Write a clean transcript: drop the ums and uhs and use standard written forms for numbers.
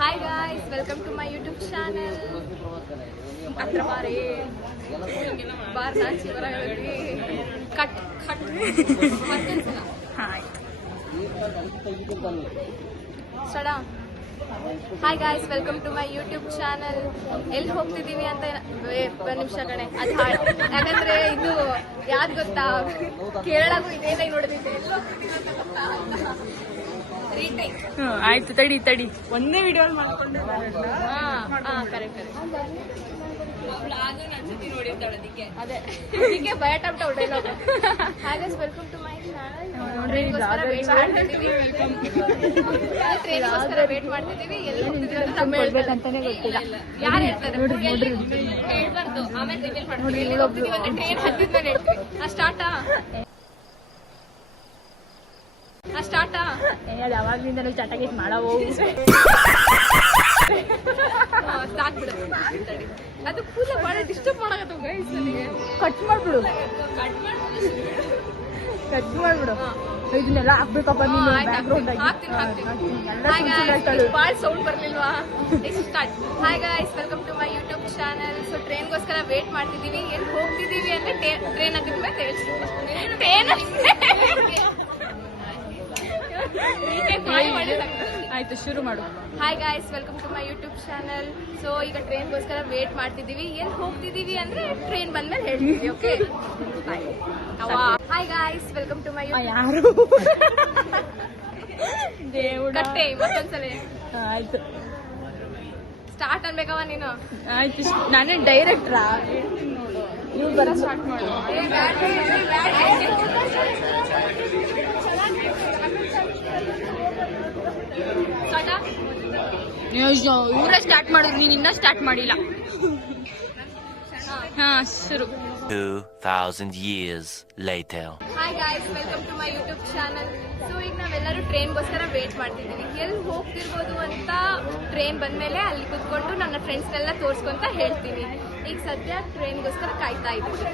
Hi guys, welcome to my YouTube channel. ಹತ್ರ ಬಾರಿ ಬಾರ್ ನಾಚಿ ಬರೀ cut cut start. Hi guys, welcome to my YouTube channel. ಎಲ್ಲಿ ಹೋಗ್ತಿದ್ದೀವಿ ಅಂತ ಒಂದು ನಿಮಿಷ ಕಣೆ, ಅದು ಯಾಕಂದ್ರೆ ಇದು ಯಾವ್ದು ಗೊತ್ತಾ, ಕೇರಳಗೂ ಇದೇನಾಗಿ ನೋಡಿದ್ದೆ ಎಲ್ಲೋ ಆಯ್ತು. ತಡಿ ತಡಿ, ಒಂದೇ ವಿಡಿಯೋ ಮಾಡ್ಕೊಂಡು ಕರೆಕ್ಟ್ ನೋಡಿರ್ತಾಳೆ ಅದಕ್ಕೆ, ಅದೇ ಇದಕ್ಕೆ ಬಯಟಾಪ್ಟ dialogue. Hi guys, welcome to my channel. Wait ಮಾಡ್ತಿದ್ದೀವಿ, ವೇಟ್ ಮಾಡ್ತಿದ್ದೀವಿ. ಎಲ್ಲಿ ಹೇಳ್ಬೇಕಂತಾನೆ ಗೊತ್ತಿಲ್ಲ. ಯಾರು ಹೇಳ್ತಾರೆ ಹೇಳ್ಬಾರ್ದು, ಆಮೇಲೆ ರಿವೀಲ್ ಮಾಡ್ತೀವಿ. ಟ್ರೈನ್ ಹತ್ತಿದ್ಮೇಲೆ ಹೇಳ್ತೀವಿ. ಸ್ಟಾರ್ಟಾ ಸ್ಟಾರ್ಟಾ ಯಾವಾಗ್ಲಿಂದ ಚಟಗೀಟ್ ಮಾಡವು ಸಾಕ್ಬಿಡು. ಅದು ಕೂಲ ಬಾಳ ಡಿಸ್ಟರ್ಬ್ ಮಾಡಕತ್ತ ಗೈಸ್. ನನಗೆ ಕಟ್ ಮಾಡ್ಬಿಡು, ಕಟ್ ಮಾಡ್ಬಿಡು. ಇದನ್ನೆಲ್ಲ ಹಾಕ್ಬೇಕಪ್ಪ ನೀನು ಬ್ಯಾಕ್ಗ್ರೌಂಡ್ ಆಗಿ. ಬಾಳ ಸೌಂಡ್ ಬರ್ಲಿಲ್ವಾ? Start. Hi guys, welcome to my YouTube channel. So ಟ್ರೈನ್ಗೋಸ್ಕರ ವೇಟ್ ಮಾಡ್ತಿದ್ದೀವಿ. ಎಲ್ಲಿ ಹೋಗ್ತಿದ್ದೀವಿ ಅಂದ್ರೆ ಟ್ರೈನ್ ಆಗಿದ್ಮೇಲೆ ಹೇಳ್ತೀವಿ. ಟ್ರೈನ್ ಆಯ್ತು, ಶುರು ಮಾಡು. Hi guys, welcome to my YouTube channel. So ಈಗ ಟ್ರೈನ್ಗೋಸ್ಕರ ವೇಟ್ ಮಾಡ್ತಿದ್ದೀವಿ. ಎಲ್ಲಿ ಹೋಗ್ತಿದ್ದೀವಿ ಅಂದ್ರೆ ಟ್ರೈನ್ ಬಂದ್ಮೇಲೆ ಹೇಳ್ತೀವಿ. Okay, hi guys, welcome to my ಯಾರು ಕಟ್ಟೆ ಮತ್ತೊಂದ್ಸಲ. ಆಯ್ತು, ಸ್ಟಾರ್ಟ್ ಅನ್ಬೇಕವ ನೀನು. ಆಯ್ತು, ನಾನೇ ಡೈರೆಕ್ಟ್ರಾ? ನೀವು ಬರ ಸ್ಟಾರ್ಟ್ ಮಾಡು. ಇವರೇ ಸ್ಟಾರ್ಟ್ ಮಾಡಿದ್ರು, ನೀನ್ ಇನ್ನ ಸ್ಟಾರ್ಟ್ ಮಾಡಿಲ್ಲ. ಹಾ, ಶುರು. 2000 years later. Hi guys, welcome to my YouTube channel. So ಈಗ ನಾವೆಲ್ಲರೂ ಟ್ರೈನ್ಗೋಸ್ಕರ ವೇಟ್ ಮಾಡ್ತಿದ್ದೀವಿ. ಎಲ್ಲಿ ಹೋಗ್ತಿರ್ಬೋದು ಅಂತ ಟ್ರೈನ್ ಬಂದ್ಮೇಲೆ ಅಲ್ಲಿ ಕುತ್ಕೊಂಡು ನನ್ನ ಫ್ರೆಂಡ್ಸ್ನೆಲ್ಲ ತೋರಿಸ್ಕೊಂತ ಹೇಳ್ತೀನಿ. ಈಗ ಸದ್ಯ ಟ್ರೈನ್ಗೋಸ್ಕರ ಕಾಯ್ತಾ ಇದ್ದೀವಿ.